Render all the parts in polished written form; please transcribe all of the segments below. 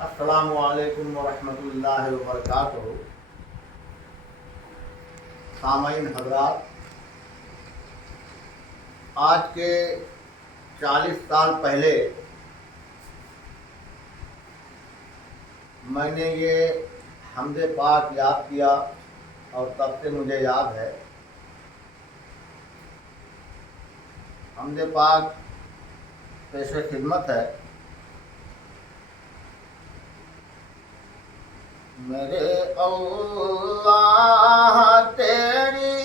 السلام علیکم ورحمۃ اللہ وبرکاتہ۔ سامعین حضرات، آج کے 40 سال پہلے میں نے یہ حمد پاک یاد کیا اور تب سے مجھے یاد ہے۔ حمد پاک پیش خدمت ہے۔ میرے اللہ تیری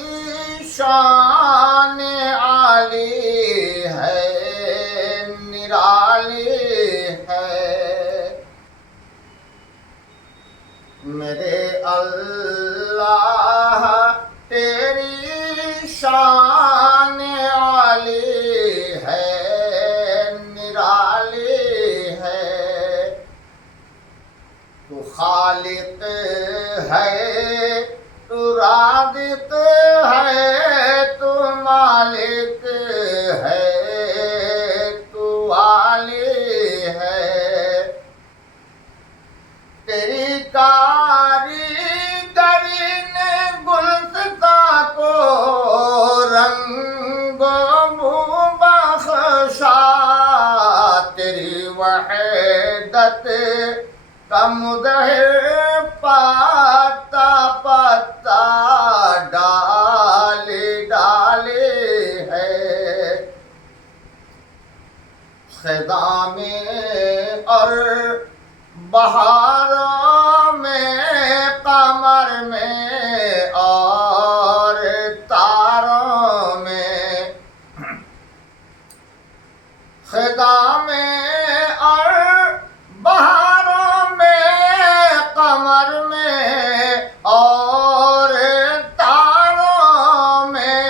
شان عالی ہے، نرالی ہے۔ میرے اللہ تیری شان عالی ہے، نرالی ہے۔ تو خالق ہے، تو رازق ہے، تو مالک ہے، تو والی ہے۔ تیری کاریگری نے گلستاں کو رنگ و بو بخشا، تیری وحدت کا مظہر پتا پتا ڈالی ڈالی ہے۔ خزاں میں اور بہاروں میں، قمر میں اور تاروں میں، خزاں میں اور بہاروں میں، قمر میں اور تاروں میں،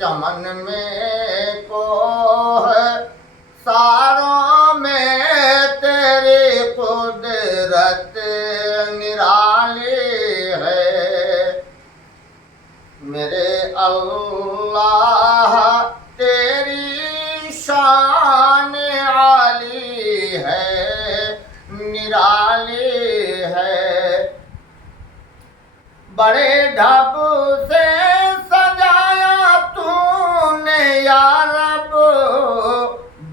چمن میں کوہ ساروں میں، تیری قدرت نرالی ہے۔ میرے اللہ تیری شان عالی ہے، نرالی ہے۔ بڑے ڈھب سے سجایا تو نے یا رب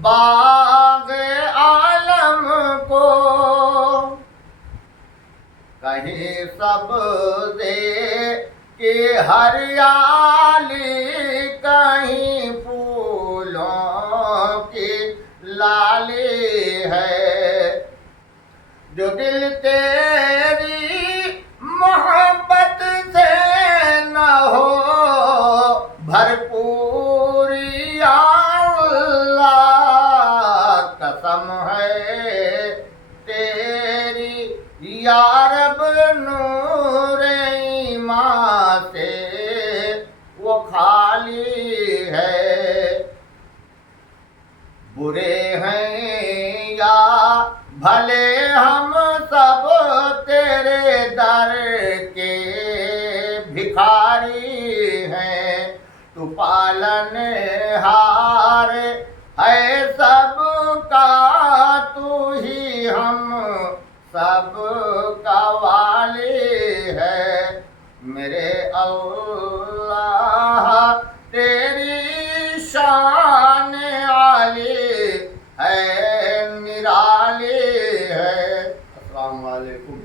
باغ عالم کو، کہیں سبزے کی ہریالی، کہیں پھولوں کی لالی ہے۔ جو دل تیری محبت سے نہ ہو بھرپور، یا اللہ قسم ہے تیری یا رب، نور ایمان سے وہ خالی ہے۔ برے ہیں یا بھلے ہم سب تیرے در کے بھکاری ہیں، تو پالن ہار ہے سب کا، تو ہی ہم سب کا والی ہے۔ میرے اللہ تیری شان عالی ہے، نرالی ہے۔ السلام علیکم۔